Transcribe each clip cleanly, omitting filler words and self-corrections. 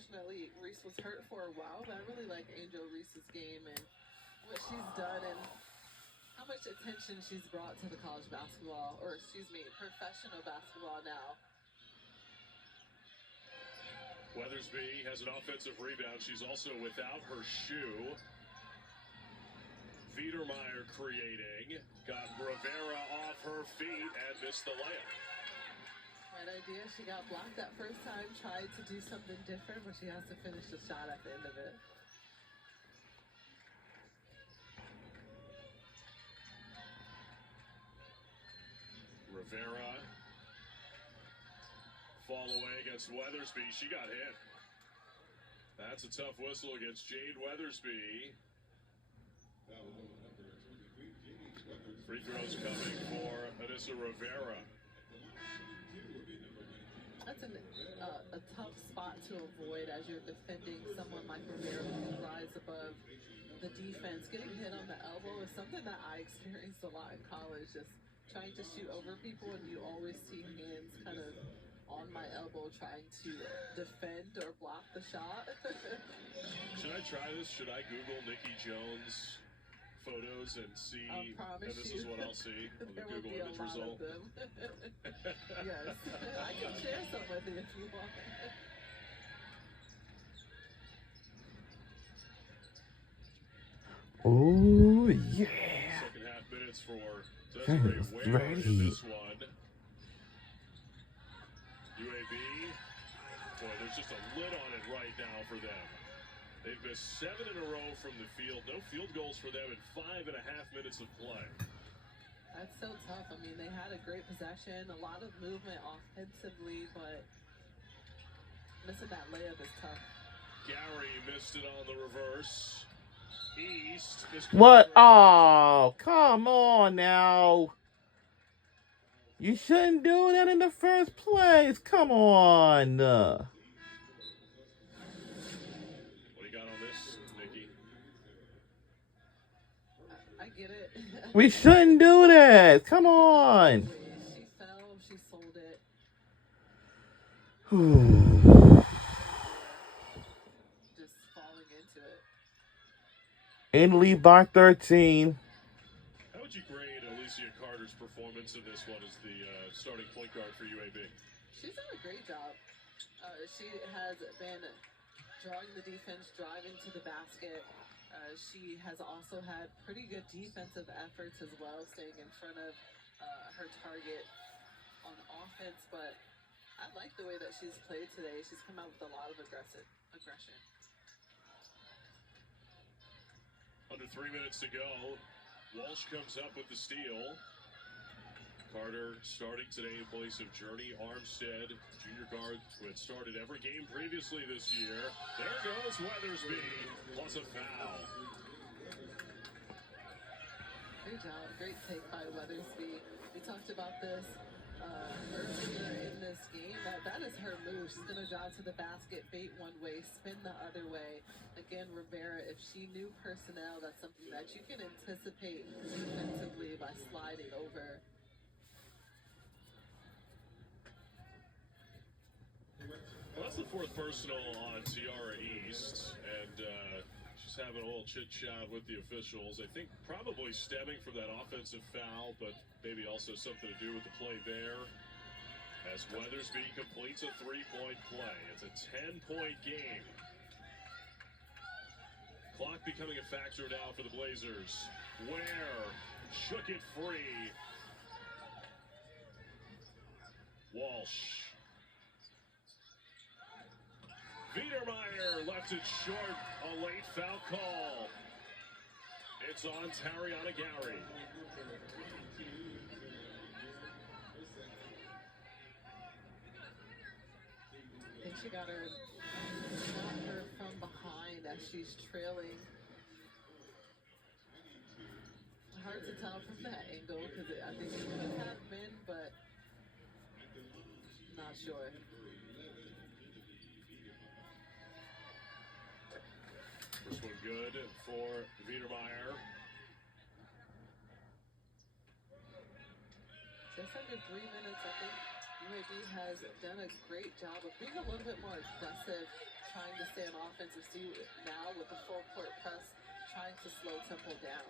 unfortunately, Reese was hurt for a while, but I really like Angel Reese's game and what she's done and how much attention she's brought to the college basketball, or excuse me, professional basketball now. Weathersby has an offensive rebound. She's also without her shoe. Viedermeyer creating. Got Rivera off her feet and missed the layup. Right idea. She got blocked that first time, tried to do something different, but she has to finish the shot at the end of it. Rivera. Fall away against Weathersby. She got hit. That's a tough whistle against Jade Weathersby. Free throws coming for Anissa Rivera. That's a tough spot to avoid as you're defending someone like Rivera who rise above the defense. Getting hit on the elbow is something that I experienced a lot in college, just trying to shoot over people, and you always see hands kind of on my elbow trying to defend or block the shot. Should I try this? Should I Google Nikki Jones photos and see that this is what I'll see on the Google image result? Yes, I can share some with you if you want. Oh yeah. Second half minutes for Desiree Ware in this one. UAB, boy, there's just a lid on it right now for them. They've missed 7 in a row from the field. No field goals for them in 5.5 minutes of play. That's so tough. I mean, they had a great possession, a lot of movement offensively, but missing that layup is tough. Gary missed it on the reverse. East. What? Oh, come on now. You shouldn't do that in the first place. Come on. What do you got on this, Nikki? I get it. We shouldn't do that. Come on. She fell, she sold it. Just falling into it. In lead by 13. How would you grade Alicia Carter's performance in this one as the starting point guard for UAB? She's done a great job. She has been drawing the defense, driving to the basket. She has also had pretty good defensive efforts as well, staying in front of her target on offense. But I like the way that she's played today. She's come out with a lot of aggression. Under 3 minutes to go. Walsh comes up with the steal. Carter starting today in place of Journey Armstead, junior guard who had started every game previously this year. There goes Weathersby, plus a foul. Great job. Great take by Weathersby. We talked about this earlier in this game. That is her move. She's going to drive to the basket, bait one way, spin the other way. Again, Rivera, if she knew personnel, that's something that you can anticipate defensively by sliding over. Well, that's the fourth personal on Tiara East, and she's having a little chit-chat with the officials. I think probably stemming from that offensive foul, but maybe also something to do with the play there. As Weathersby completes a three-point play. It's a 10-point game. Clock becoming a factor now for the Blazers. Ware shook it free. Walsh. Viedermeyer left it short. A late foul call. It's on Tariana Gary. I think she got her from behind as she's trailing. Hard to tell from that angle because I think it could have been, but not sure. First one good for Viedermeyer. Just under 3 minutes, I think UAB has done a great job of being a little bit more aggressive, trying offense. You see now with the full court press trying to slow Temple down.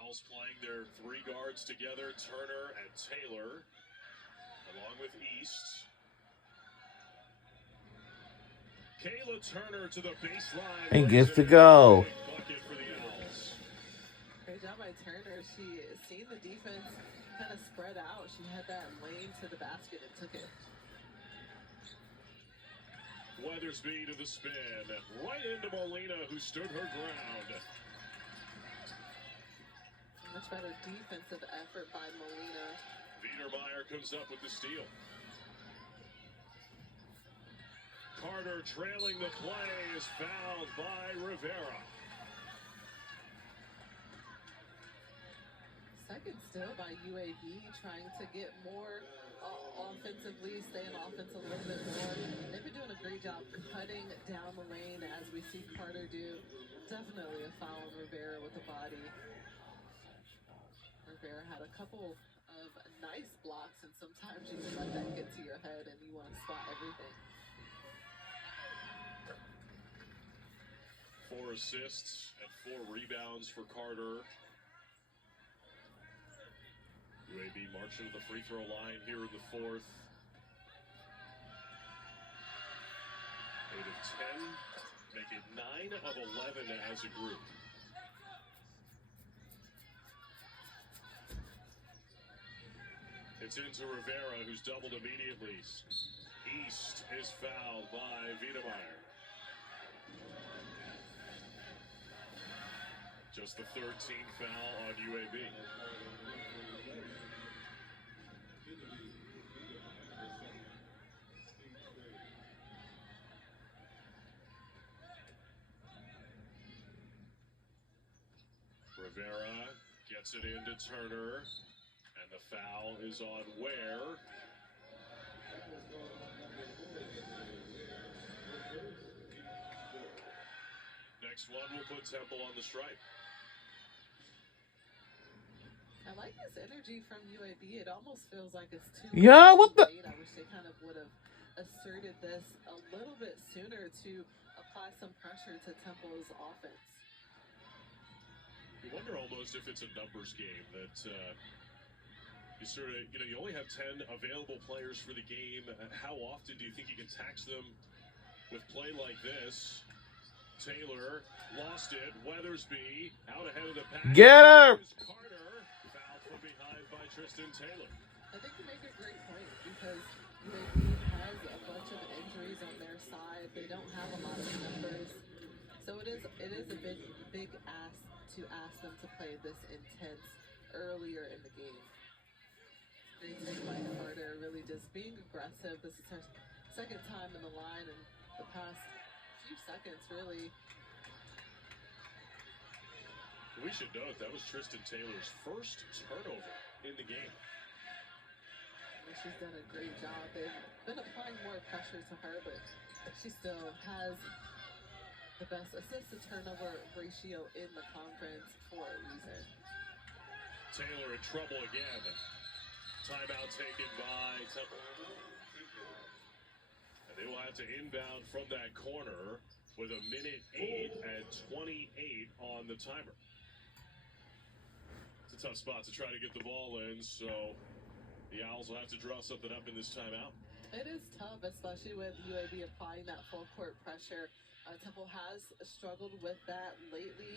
Owls playing their three guards together, Turner and Taylor, along with East. Kayla Turner to the baseline. And gets to go. Bucket for the Owls. Great job by Turner. She seen the defense kind of spread out. She had that lane to the basket and took it. Weathersby to the spin. Right into Molina, who stood her ground. Much better defensive effort by Molina. Wiedermeyer comes up with the steal. Carter trailing the play is fouled by Rivera. Second still by UAB, trying to get more offensively, stay in offense a little bit more. They've been doing a great job cutting down the lane as we see Carter do. Definitely a foul on Rivera with the body. Rivera had a couple of nice blocks, and sometimes you just let that get to your head and you want to spot everything. 4 assists and 4 rebounds for Carter. UAB marching to the free throw line here in the fourth. 8 of 10, make it 9 of 11 as a group. It's into Rivera, who's doubled immediately. East is fouled by Wiedermeyer. Just the 13th foul on UAB. Rivera gets it into Turner, and the foul is on Ware. Next one will put Temple on the stripe. I like this energy from UAB. It almost feels like it's too late. I wish they kind of would have asserted this a little bit sooner to apply some pressure to Temple's offense. You wonder almost if it's a numbers game that you sort of, you only have 10 available players for the game. How often do you think you can tax them with play like this? Taylor lost it. Weathersby out ahead of the pack. Get her! Carter fouled from behind by Tristan Taylor. I think you make a great point because UAB has a bunch of injuries on their side. They don't have a lot of numbers, so it is a big ask to ask them to play this intense earlier in the game. Great take by Carter, really just being aggressive. This is her second time in the line in the past few seconds, really. We should note that was Tristan Taylor's first turnover in the game. She's done a great job. They've been applying more pressure to her, but she still has the best assist to turnover ratio in the conference for a reason. Taylor in trouble again. Timeout taken by Temple. And they will have to inbound from that corner with 1:08 and 28 on the timer. It's a tough spot to try to get the ball in, so the Owls will have to draw something up in this timeout. It is tough, especially with UAB applying that full court pressure. Temple has struggled with that lately.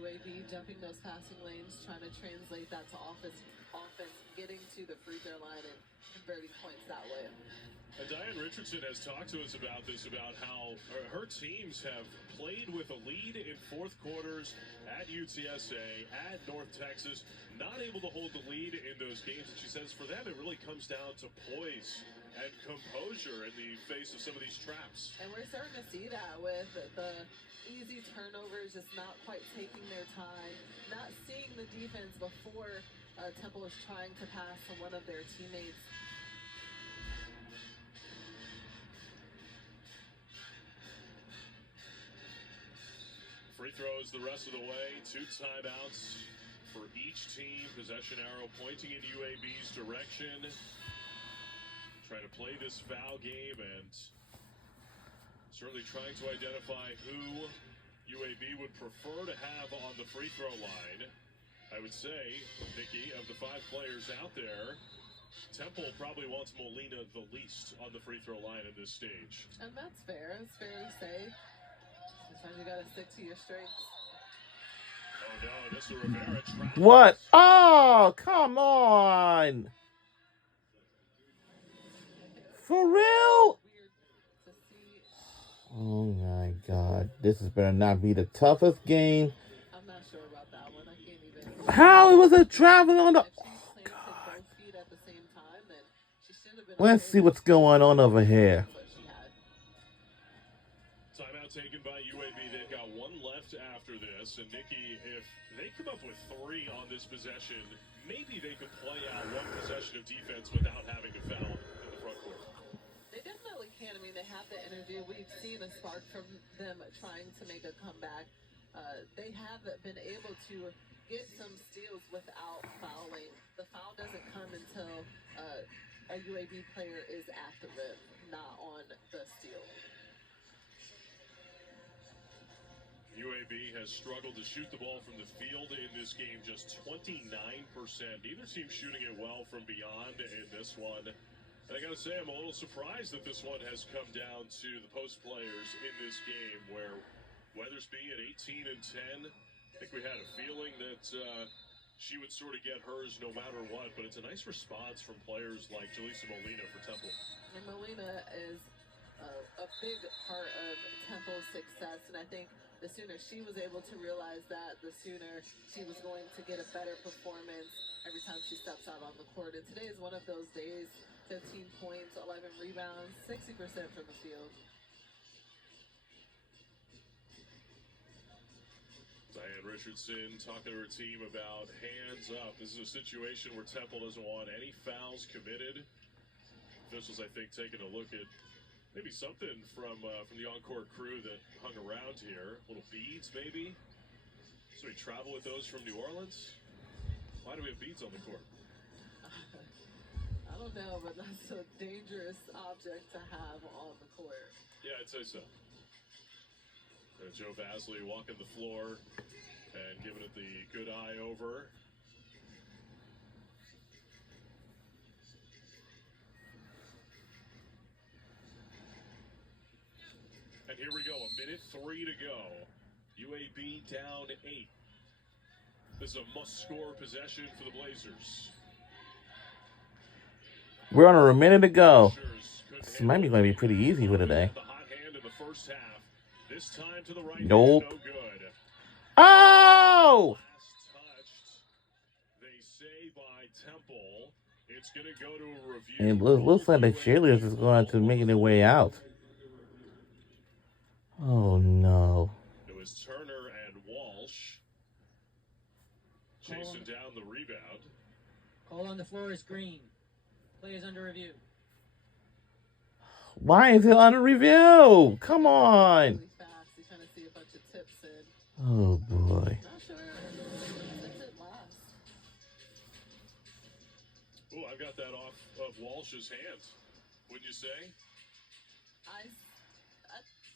UAB jumping those passing lanes, trying to translate that to offense, getting to the free throw line and converting points that way. And Diane Richardson has talked to us about this, about how her teams have played with a lead in fourth quarters at UTSA, at North Texas, not able to hold the lead in those games. And she says for them, it really comes down to poise and composure in the face of some of these traps. And we're starting to see that with the easy turnovers, just not quite taking their time, not seeing the defense before Temple is trying to pass to one of their teammates. Free throws the rest of the way. 2 timeouts for each team. Possession arrow pointing in UAB's direction. Trying to play this foul game, and Certainly trying to identify who UAB would prefer to have on the free throw line. I would say, Nikki, of the 5 players out there, Temple probably wants Molina the least on the free throw line at this stage. And that's fair. It's fair to say. Sometimes you got to stick to your strengths. Oh no, this is Rivera travels. What? Oh, come on. For real? Weird to see. Oh my God. This is better not be the toughest game. I'm not sure about that one. I can't even. How was it traveling on the... If she planted both feet at the same time, then she should have been. Let's see what's going on over here. What she had. Timeout taken by UAB. They've got 1 left after this. And Nikki, if they come up with 3 on this possession, maybe they could play out 1 possession of defense without having to foul in the front court. They definitely can. I mean, they have the energy. We've seen a spark from them trying to make a comeback. They have been able to get some steals without fouling. The foul doesn't come until a UAB player is at the rim, not on the steal. UAB has struggled to shoot the ball from the field in this game, just 29%. Neither team shooting it well from beyond in this one. And I got to say, I'm a little surprised that this one has come down to the post players in this game, where Weathersby at 18 and 10. I think we had a feeling that she would sort of get hers no matter what, but it's a nice response from players like Jaleesa Molina for Temple. And Molina is a big part of Temple's success, and I think the sooner she was able to realize that, the sooner she was going to get a better performance every time she steps out on the court. And today is one of those days. 15 points, 11 rebounds, 60% from the field. Diane Richardson talking to her team about hands up. This is a situation where Temple doesn't want any fouls committed. Officials, I think, taking a look at maybe something from the on-court crew that hung around here. Little beads, maybe? So we travel with those from New Orleans? Why do we have beads on the court? I don't know, but that's a dangerous object to have on the court. Yeah, I'd say so. Joe Vasley walking the floor and giving it the good eye over. And here we go, 1:03 to go. UAB down 8. This is a must-score possession for the Blazers. We're on a minute to go. This might be going to be pretty easy for today. The hot hand in the first half. This time to the right. Nope. No good. Oh! Last touched, they say, by Temple. It's going to go to a review. And it looks like the cheerleaders is going to making their way out. Oh no. It was Turner and Walsh chasing down the rebound. Call on the floor is green. Play is under review. Why is it under review? Come on. Really fast. He's trying to see a bunch of tips in. Oh boy. Not sure if it lasts. Oh, I've got that off of Walsh's hand. Wouldn't you say?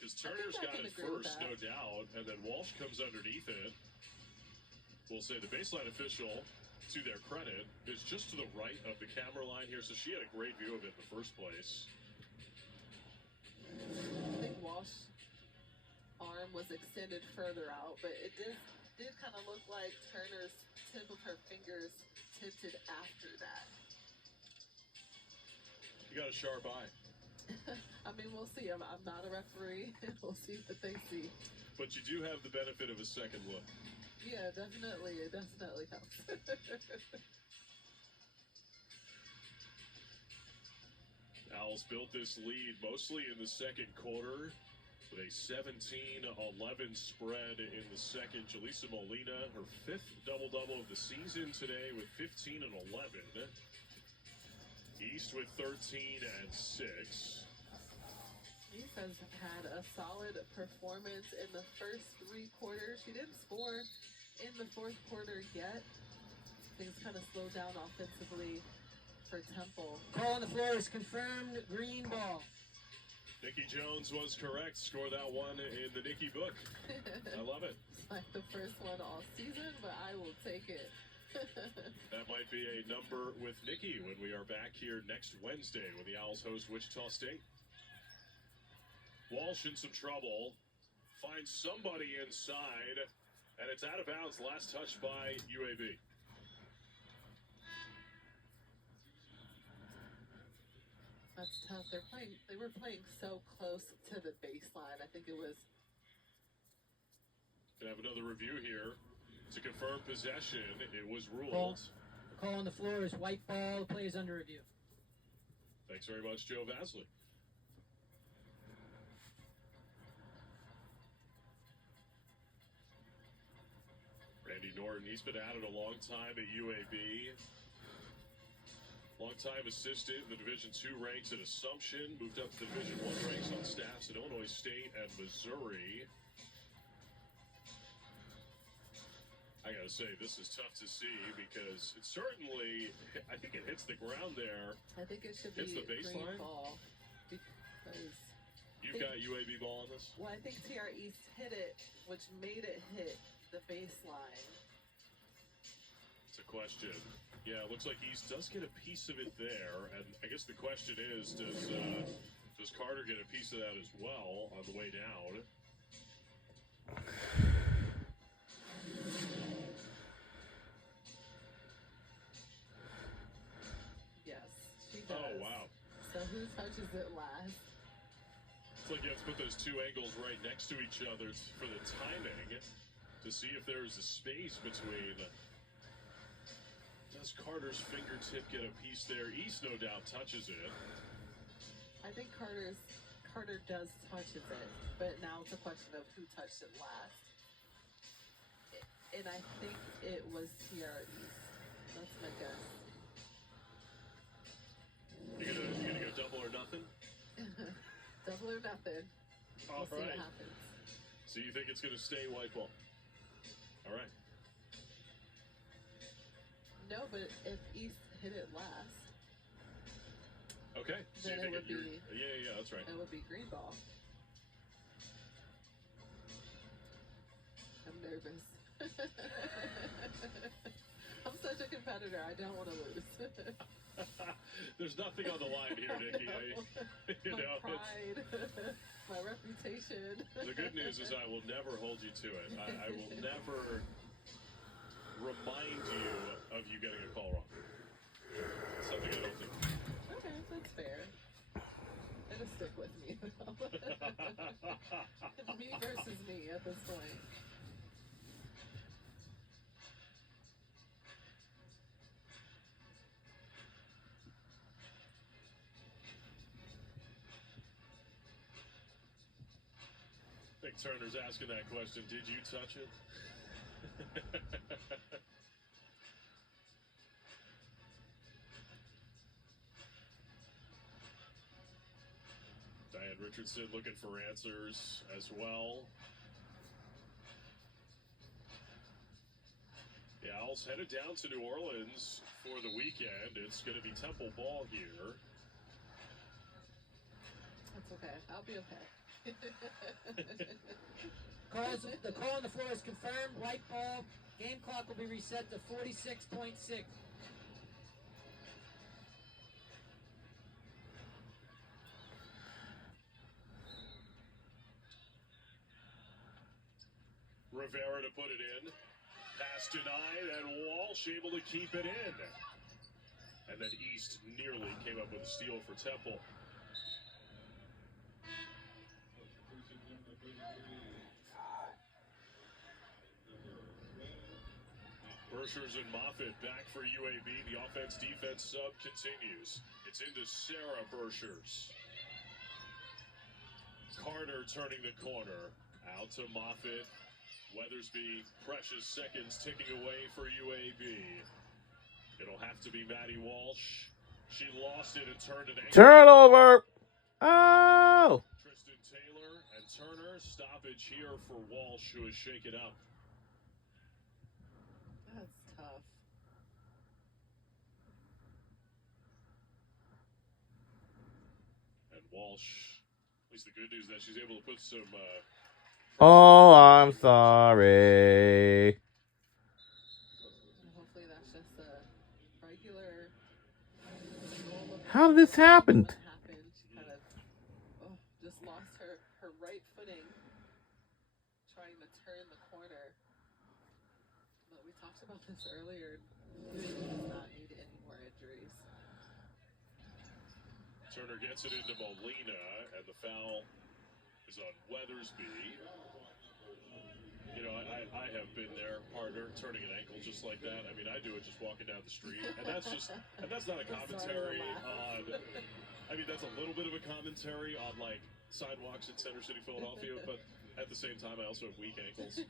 Because Turner's got it first, no doubt, and then Walsh comes underneath it. We'll say the baseline official, to their credit, is just to the right of the camera line here, so she had a great view of it in the first place. I think Walsh's arm was extended further out, but it did kind of look like Turner's tip of her fingers tinted after that. You got a sharp eye. I mean, we'll see. I'm not a referee. We'll see what they see. But you do have the benefit of a second look. Yeah, definitely. It definitely helps. Owls built this lead mostly in the second quarter with a 17-11 spread in the second. Jaleesa Molina, her 5th double-double of the season today with 15 and 11. East with 13 and 6. East has had a solid performance in the first 3 quarters. She didn't score in the 4th quarter yet. Things kind of slowed down offensively for Temple. Call on the floor is confirmed. Green ball. Nikki Jones was correct. Score that one in the Nikki book. I love it. It's like the first one all season, but I will take it. That might be a number with Nikki when we are back here next Wednesday when the Owls host Wichita State. Walsh in some trouble. Finds somebody inside, and it's out of bounds. Last touch by UAB. That's tough. They were playing so close to the baseline. I think it was. Gonna have another review here to confirm possession. It was ruled. The call on the floor is white ball. Play is under review. Thanks very much, Joe Vasley. Randy Norton, he's been at it a long time at UAB. Long-time assistant in the Division II ranks at Assumption. Moved up to the Division I ranks on staffs at Illinois State and Missouri. I gotta say, this is tough to see because it certainly, I think it hits the ground there. I think it should Hits be the baseline? green ball because. You've got UAB ball on this? Well, I think TR East hit it, which made it hit the baseline. It's a question. Yeah, it looks like East does get a piece of it there, and I guess the question is, does Carter get a piece of that as well on the way down? Yes, she does. Oh, wow. So who touches it last? It's like you have to put those two angles right next to each other for the timing to see if there's a space between. Does Carter's fingertip get a piece there? East, no doubt, touches it. I think Carter does touches it, but now it's a question of who touched it last. And I think it was TR East. That's my guess. You gonna go double or nothing? Double or nothing. All We'll see right. what happens. So you think it's gonna stay white ball? All right. No, but if East hit it last, Okay. So then you it think would be yeah, that's right. it would be green ball. I'm nervous. I'm such a competitor. I don't want to lose. There's nothing on the line here, Nikki. You My know, pride, my reputation. the good news is I will never hold you to it. I will never remind you of you getting a call wrong. Something I don't do. Okay, that's fair. It'll stick with me. Me versus me at this point. I think Turner's asking that question. Did you touch it? Diane Richardson looking for answers as well. The Owls headed down to New Orleans for the weekend. It's going to be Temple ball here. That's okay. I'll be okay. The call on the floor is confirmed. White ball. Game clock will be reset to 46.6. Rivera to put it in. Pass denied, and Walsh able to keep it in. And then East nearly came up with a steal for Temple. Burschers and Moffitt back for UAB. The offense-defense sub continues. It's into Sarah Burschers. Carter turning the corner. Out to Moffitt. Weathersby, precious seconds ticking away for UAB. It'll have to be Maddie Walsh. She lost it and turned an ankle. Turnover. Oh. Tristan Taylor and Turner. Stoppage here for Walsh, who is shaken up. That's tough. And Walsh least the good news is that she's able to put some. Oh, I'm sorry. Hopefully that's just a regular. How did this happen? What happened? She kind of just lost her right footing, trying to turn the corner. But we talked about this earlier. UAB does not need any more injuries. Turner gets it into Molina, and the foul is on Weathersby. You know, I have been there, partner, turning an ankle just like that. I mean, I do it just walking down the street, and that's not a commentary on. I mean, that's a little bit of a commentary on like sidewalks in Center City, Philadelphia, but at the same time, I also have weak ankles. It's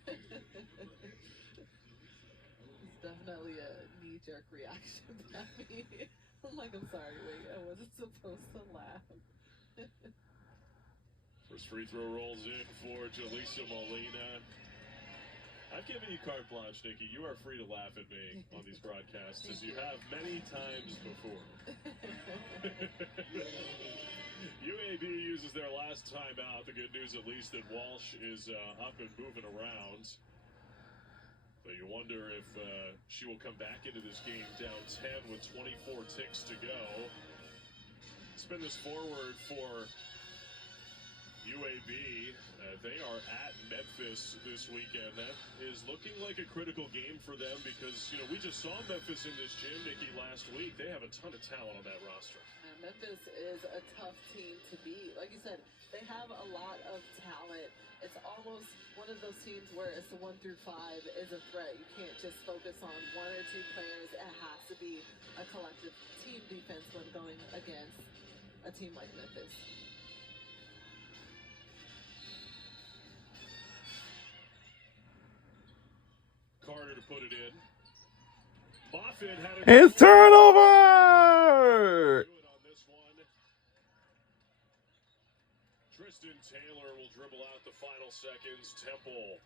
definitely a knee-jerk reaction by me. I'm like, I'm sorry, wait, I wasn't supposed to laugh. First free throw rolls in for Jaleesa Molina. I've given you carte blanche, Nikki. You are free to laugh at me on these broadcasts, as you have many times before. UAB uses their last timeout. The good news, at least, that Walsh is up and moving around. So you wonder if she will come back into this game down 10 with 24 ticks to go. Spin this forward for UAB. They are at Memphis this weekend. That is looking like a critical game for them because, you know, we just saw Memphis in this gym, Nikki, last week. They have a ton of talent on that roster. Memphis is a tough team to beat. Like you said, they have a lot of talent. It's almost one of those teams where it's the 1 through 5 is a threat. You can't just focus on 1 or 2 players. It has to be a collective team defense when going against a team like Memphis. Carter to put it in. Moffitt had His turnover! on this one. Tristan Taylor will dribble out the final seconds. Temple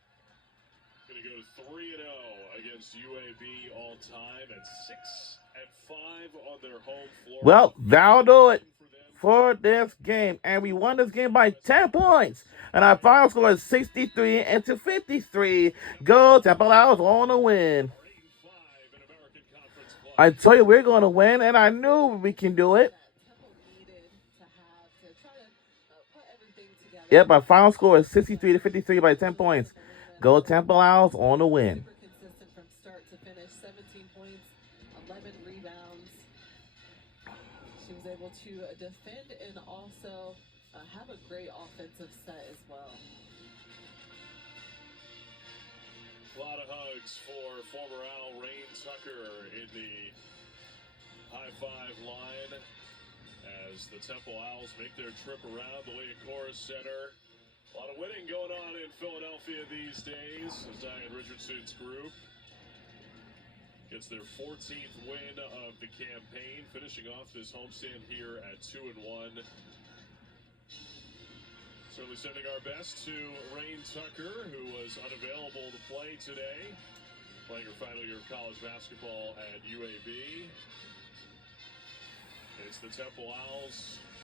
going to go to 3-0 against UAB all time and 6-5 on their home floor. Well, that'll do it for this game. And we won this game by 10 points. And our final score is 63-53. Go Temple Owls on a win. I told you we're going to win, and I knew we can do it. Yep, our final score is 63-53 by 10 points. Go Temple Owls on a win. Super consistent from start to finish. 17 points, 11 rebounds. She was able to defend and also have a great offensive set as well. A lot of hugs for former Owl Rain Tucker in the high-five line as the Temple Owls make their trip around the Wake Chorus Center. A lot of winning going on in Philadelphia these days as Diane Richardson's group gets their 14th win of the campaign, finishing off this homestand here at 2-1. Certainly sending our best to Rain Tucker, who was unavailable to play today, playing her final year of college basketball at UAB. It's the Temple Owls